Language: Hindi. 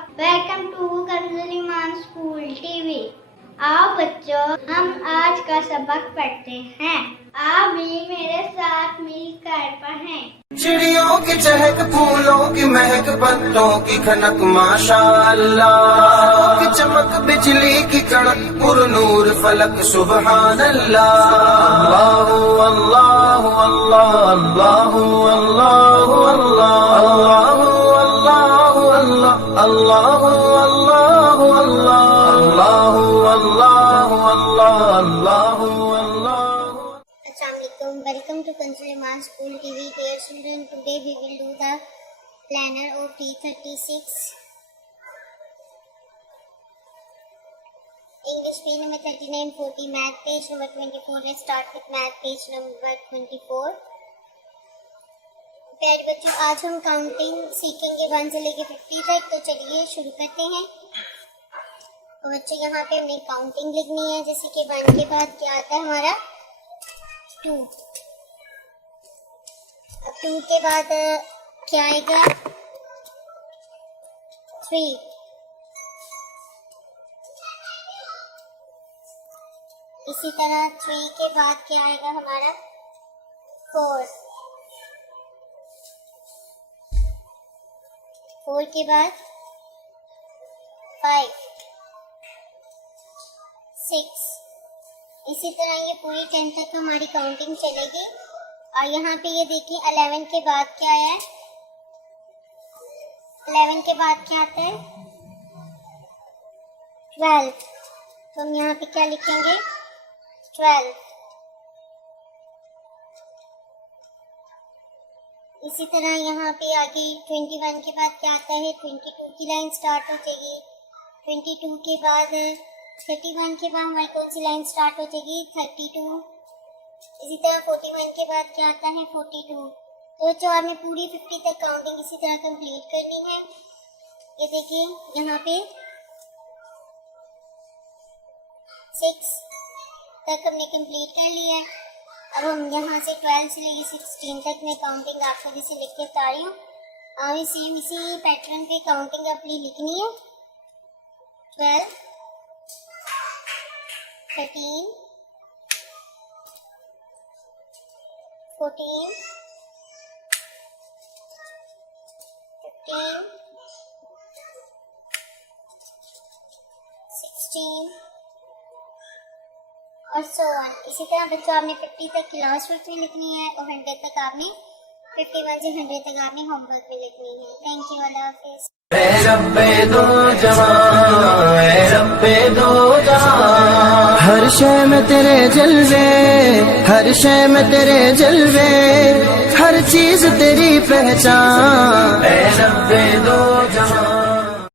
Welcome to Kanzul Iman school TV. आओ बच्चों, हम आज का सबक पढ़ते हैं। आप भी मेरे साथ मिलकर पढ़ें। चिड़ियों की चहक, फूलों की महक, पत्तों की खनक, माशाअल्लाह की चमक, बिजली की कड़क, पुरनूर फलक, सुबहान अल्लाह। अल्लाहु अल्लाहु अल्लाह, अल्लाहु अल्लाहु अल्लाह, अल्लाहु अल्लाहु अल्लाह, अल्लाहु अल्लाहु अल्लाह, अल्लाहु अल्लाहु अल्लाह, अल्लाहु अल्लाह। Assalamualaikum. Welcome to Consul Iman School TV. Dear children, today we will do the planner of T36. English page number 39, 40, math page number 24. Let's start with math page number 24. प्यारे बच्चों, आज हम काउंटिंग सीखेंगे 1 से लेकर 50 तक। तो चलिए शुरू करते हैं। तो बच्चों, यहाँ पे हमने काउंटिंग लिखनी है, जैसे कि 1 के बाद क्या आता है हमारा 2। अब 2 के बाद क्या आएगा 3। इसी तरह 3 के बाद क्या आएगा हमारा 4। 4 के बाद 5, 6। इसी तरह ये पूरी 10 तक हमारी काउंटिंग चलेगी। और यहाँ पे ये देखिए 11 के बाद क्या है, 11 के बाद क्या आता है 12। तो हम यहाँ पे क्या लिखेंगे 12। इसी तरह यहाँ पे आगे 21 के बाद क्या आता है 22 की लाइन स्टार्ट हो जाएगी। 22 के बाद 31 के बाद हमारी कौन सी लाइन स्टार्ट हो जाएगी 32। इसी तरह 41 के बाद क्या आता है 42। तो बच्चों, हमें पूरी 50 तक काउंटिंग इसी तरह कंप्लीट करनी है। ये देखिए यहाँ पे 6 तक हमने कंप्लीट कर लिया है। अब हम यहाँ से 12 से लेकर 16 तक में काउंटिंग आपको जैसे लिख के बता रही हूँ। हमें सेम इसी पैटर्न पे काउंटिंग अपनी लिखनी है। 12, 13, 14, 15, 16 और so on। इसी तरह बच्चों, आपने 50 तक की लास्ट वर्ड में लिखनी है और 100 तक आपने 51 से 100 तक आपने होमवर्क में लिखनी है। थैंक यू, अल्लाह हाफिज़। हर शय में तेरे जलवे, हर शय में तेरे जलवे, हर चीज तेरी पहचान।